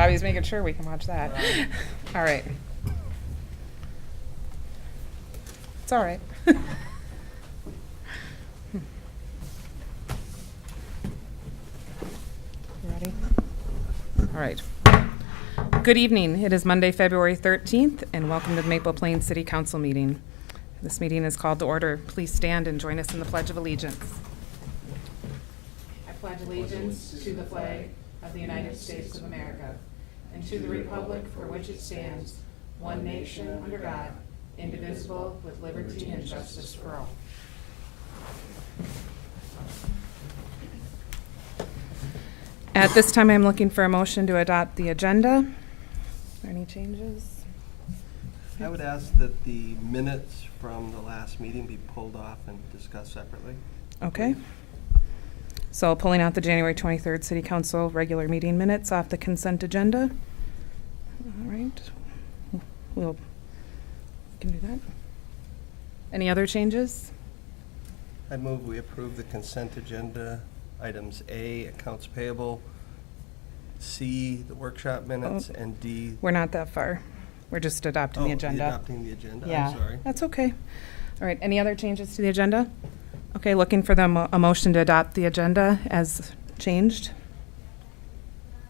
Bobby's making sure we can watch that. All right. It's all right. You ready? All right. Good evening. It is Monday, February 13th, and welcome to the Maple Plains City Council meeting. This meeting is called to order. Please stand and join us in the Pledge of Allegiance. I pledge allegiance to the flag of the United States of America and to the republic for which it stands, one nation under God, indivisible, with liberty and justice for all. At this time, I'm looking for a motion to adopt the agenda. Are there any changes? I would ask that the minutes from the last meeting be pulled off and discussed separately. Okay. So pulling out the January 23rd City Council regular meeting minutes off the consent agenda. All right. We can do that. Any other changes? I move we approve the consent agenda, items A, accounts payable, C, the workshop minutes, and D. We're not that far. We're just adopting the agenda. Adopting the agenda, Yeah, I'm sorry. that's okay. All right, any other changes to the agenda? Okay, looking for a motion to adopt the agenda as changed.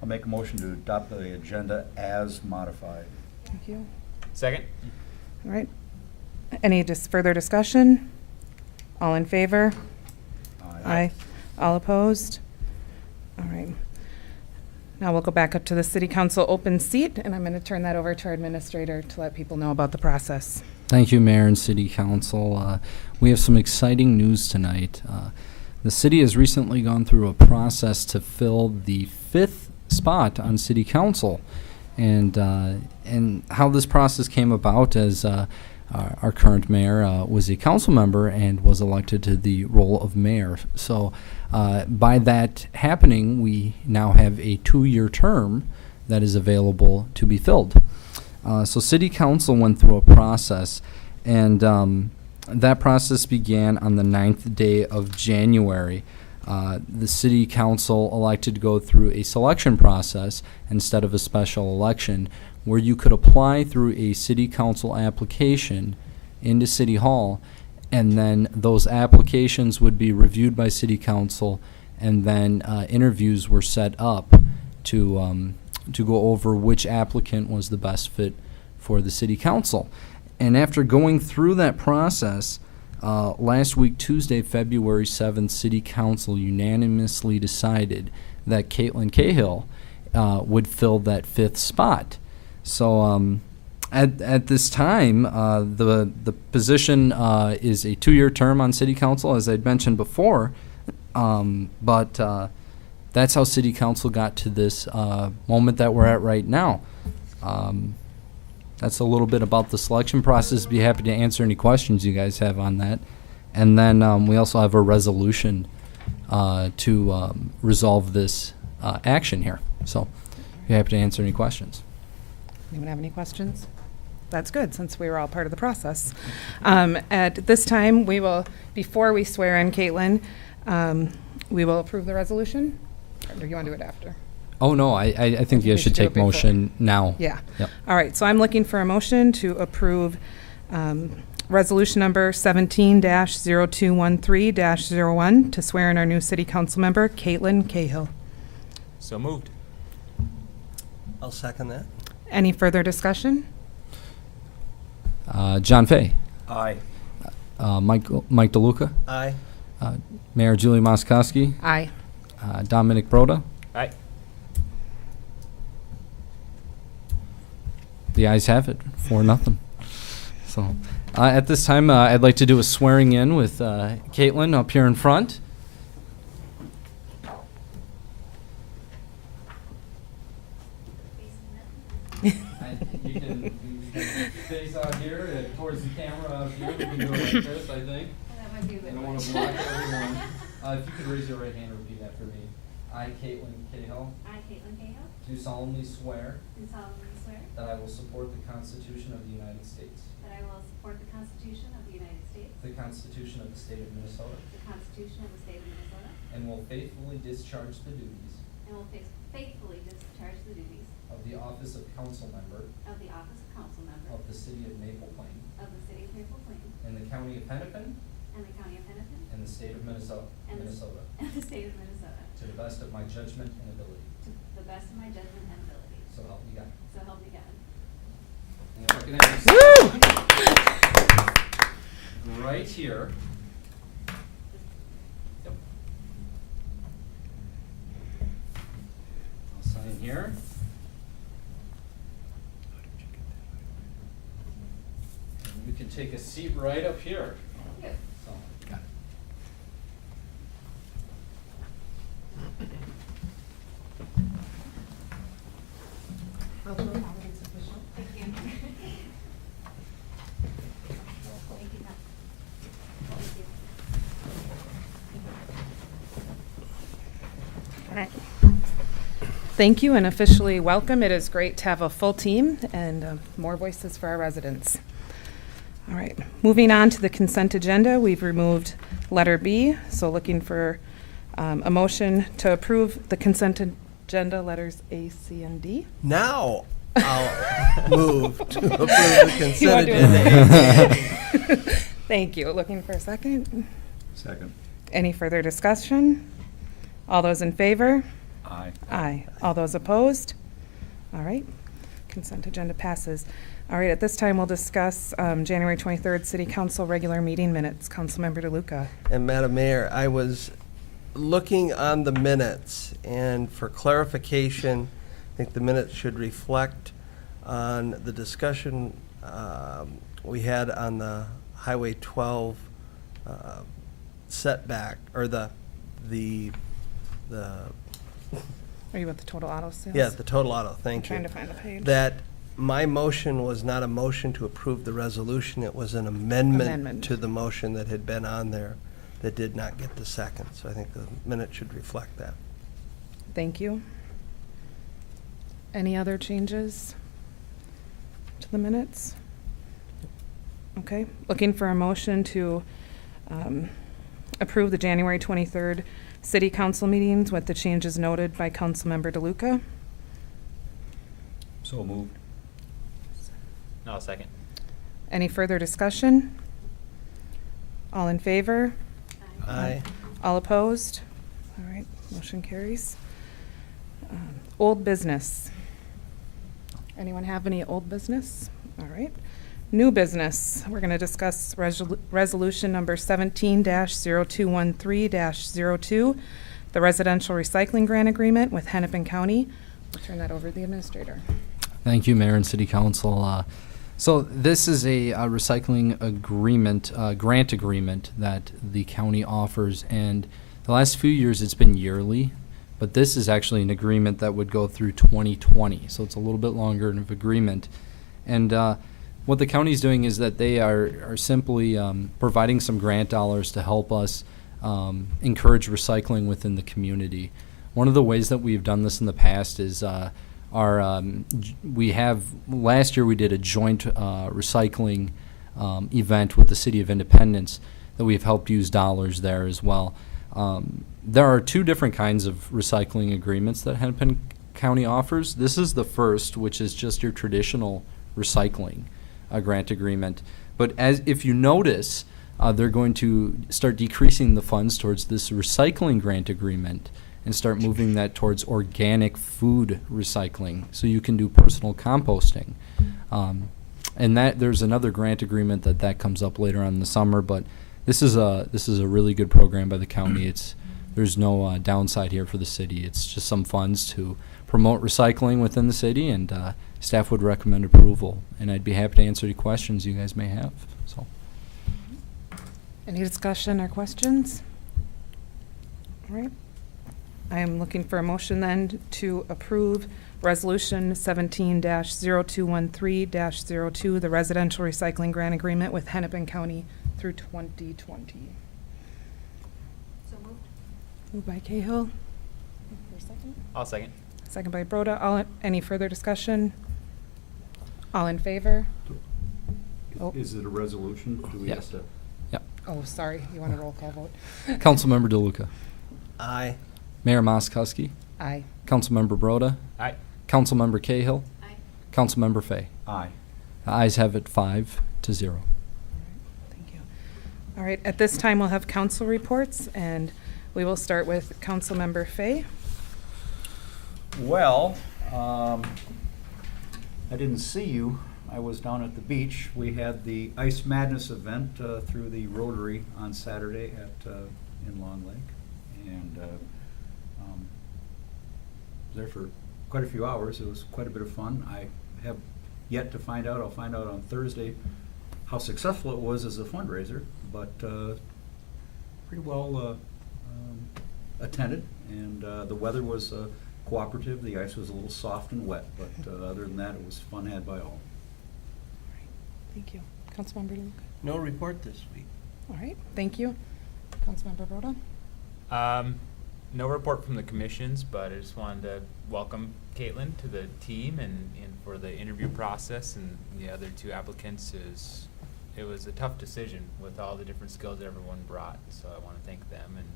I'll make a motion to adopt the agenda as modified. Thank you. Second? All right. Any further discussion? All in favor? Aye. All opposed? All right. Now we'll go back up to the City Council open seat, and I'm going to turn that over to our administrator to let people know about the process. Thank you, Mayor and City Council. We have some exciting news tonight. The city has recently gone through a process to fill the 5th spot on City Council, and how this process came about as our current mayor was a council member and was elected to the role of mayor. So by that happening, we now have a 2-year term that is available to be filled. So City Council went through a process, and that process began on the 9th day of January. The City Council elected to go through a selection process instead of a special election, where you could apply through a City Council application into City Hall, and then those applications would be reviewed by City Council, and then interviews were set up to go over which applicant was the best fit for the City Council. And after going through that process, last week, Tuesday, February 7th, City Council unanimously decided that Caitlin Cahill would fill that 5th spot. So at this time, the position is a 2-year term on City Council, as I'd mentioned before, but that's how City Council got to this moment that we're at right now. That's a little bit about the selection process. Be happy to answer any questions you guys have on that. And then we also have a resolution to resolve this action here. So be happy to answer any questions. Anyone have any questions? That's good, since we were all part of the process. At this time, we will, before we swear in Caitlin, we will approve the resolution. Or do you want to do it after? Oh, no, I think you We guys should should do it take before. motion now. Yeah. Yep. All right, so I'm looking for a motion to approve resolution number 17-0213-01 to swear in our new city council member, Caitlin Cahill. So moved. I'll second that. Any further discussion? John Fay, Aye. Mike DeLuca, Aye. Mayor Julie Moskowski, Aye. Dominic Broda. Aye. The ayes have it, 4-0. So, at this time, I'd like to do a swearing in with Caitlin up here in front. You can face out here towards the camera out here. We can do it like this, I think. I don't want to block everyone. If you could raise your right hand and repeat after me. I, Caitlin Cahill, I, Caitlin Cahill, do solemnly swear do solemnly swear that I will support the Constitution of the United States, that I will support the Constitution of the United States, the Constitution of the State of Minnesota, the Constitution of the State of Minnesota, and will faithfully discharge the duties and will faithfully discharge the duties of the the office of council member of the office of council member of the city of Maple Plain of the city of Maple Plain in the county of Hennepin and the county of Hennepin and the state of Minnesota, and the state of Minnesota to the best of my judgment and ability. to the best of my judgment and ability. So help me God. So help me God. And if I can have you right here. Yep. I'll sign here. And you can take a seat right up here. Thank you. So, got it. Thank you. Thank you, Pat. Thank you. All right. Thank you and officially welcome. It is great to have a full team and more voices for our residents. All right, moving on to the consent agenda, we've removed letter B, so looking for a motion to approve the consent agenda letters A, C, and D. Now, I'll move to approve the You consent want to do agenda. it? Thank you. Looking for a second. Second. Any further discussion? All those in favor? Aye. Aye. All those opposed? All right. Consent agenda passes. All right, at this time, we'll discuss January 23rd City Council regular meeting minutes. Councilmember DeLuca. And Madam Mayor, I was looking on the minutes, and for clarification, I think the minutes should reflect on the discussion we had on the Highway 12 setback, or the Are you at the total auto sales? yeah, the total auto, I'm thank you. trying to find the page. That my motion was not a motion to approve the resolution, it was an amendment Amendment. to the motion that had been on there that did not get the second. So I think the minute should reflect that. Thank you. Any other changes to the minutes? Okay, looking for a motion to approve the January 23rd City Council meetings with the changes noted by Councilmember DeLuca. So moved. I'll second. Any further discussion? All in favor? Aye. All opposed? All right, motion carries. Old business. Anyone have any old business? All right. New business. We're going to discuss resolution number 17-0213-02, the residential recycling grant agreement with Hennepin County. I'll turn that over to the administrator. Thank you, Mayor and City Council. So this is a recycling agreement, grant agreement that the county offers, and the last few years it's been yearly, but this is actually an agreement that would go through 2020, so it's a little bit longer of agreement. And what the county's doing is that they are simply providing some grant dollars to help us encourage recycling within the community. One of the ways that we've done this in the past is last year we did a joint recycling event with the City of Independence that we've helped use dollars there as well. There are two different kinds of recycling agreements that Hennepin County offers. This is the first, which is just your traditional recycling grant agreement. But if you notice, they're going to start decreasing the funds towards this recycling grant agreement and start moving that towards organic food recycling, so you can do personal composting. And that there's another grant agreement that comes up later on in the summer, but this is a really good program by the county. There's no downside here for the city. It's just some funds to promote recycling within the city, and staff would recommend approval. And I'd be happy to answer any questions you guys may have. So. Any discussion or questions? All right. I am looking for a motion then to approve Resolution 17-0213-02, the residential recycling grant agreement with Hennepin County through 2020. So moved. Moved by Cahill. For a second. I'll second. Second by Broda. Any further discussion? All in favor? Oh. Is it a resolution? Do we Yes. have to? Yep. Oh, sorry. You want a roll call vote? Councilmember DeLuca. Aye. Mayor Moskowski. Aye. Councilmember Broda. Aye. Councilmember Cahill, Aye. Councilmember Fay. Aye. The ayes have it 5-0. Thank you. All right, at this time, we'll have council reports, and we will start with Councilmember Fay. Well, I didn't see you. I was down at the beach. We had the Ice Madness event through the Rotary on Saturday in Long Lake. And was there for quite a few hours. It was quite a bit of fun. I have yet to find out. I'll find out on Thursday how successful it was as a fundraiser, but pretty well attended. And the weather was cooperative. The ice was a little soft and wet, but other than that, it was fun had by all. Thank you. Councilmember Luke. No report this week. All right, thank you. Councilmember Broda. No report from the commissions, but I just wanted to welcome Caitlin to the team and for the interview process, and the other two applicants. It was a tough decision with all the different skills everyone brought, so I want to thank them and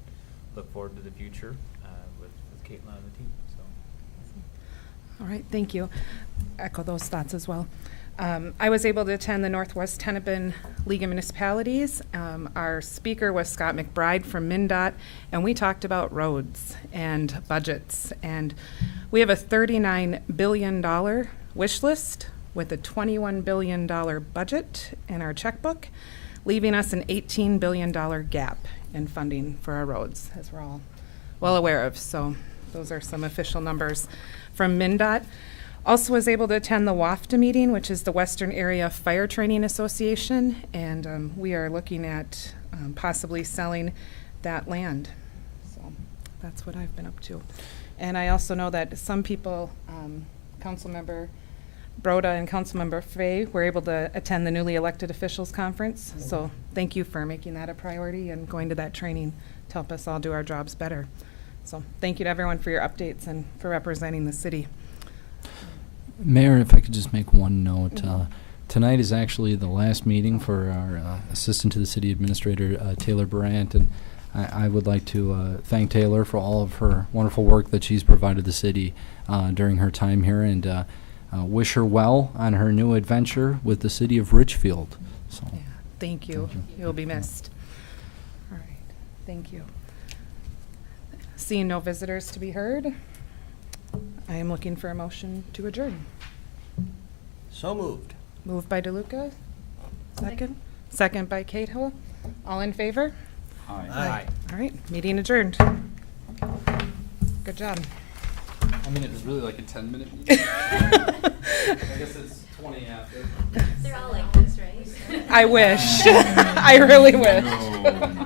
look forward to the future with Caitlin on the team. So. All right, thank you. Echo those thoughts as well. I was able to attend the Northwest Hennepin League of Municipalities. Our speaker was Scott McBride from MnDOT, and we talked about roads and budgets. And we have a $39 billion wish list with a $21 billion budget in our checkbook, leaving us an $18 billion gap in funding for our roads, as we're all well aware of. So those are some official numbers from MnDOT. Also was able to attend the WAFTA meeting, which is the Western Area Fire Training Association, and we are looking at possibly selling that land. So that's what I've been up to. And I also know that some people, Councilmember Broda and Councilmember Fay, were able to attend the newly elected officials conference. So thank you for making that a priority and going to that training to help us all do our jobs better. So thank you to everyone for your updates and for representing the city. Mayor, if I could just make one note. Tonight is actually the last meeting for our Assistant to the City Administrator, Taylor Brandt, and I would like to thank Taylor for all of her wonderful work that she's provided the city during her time here, and wish her well on her new adventure with the city of Richfield. So, Yeah, thank you. Thank you. You'll be missed. All right, thank you. Seeing no visitors to be heard, I am looking for a motion to adjourn. So moved. Moved by DeLuca. Second. Second by Cahill. All in favor? Aye. Aye. All right, meeting adjourned. Good job. I mean, it was really like a 10-minute meeting. I guess it's 20 after. They're all like this, right? I wish. I really wish. No,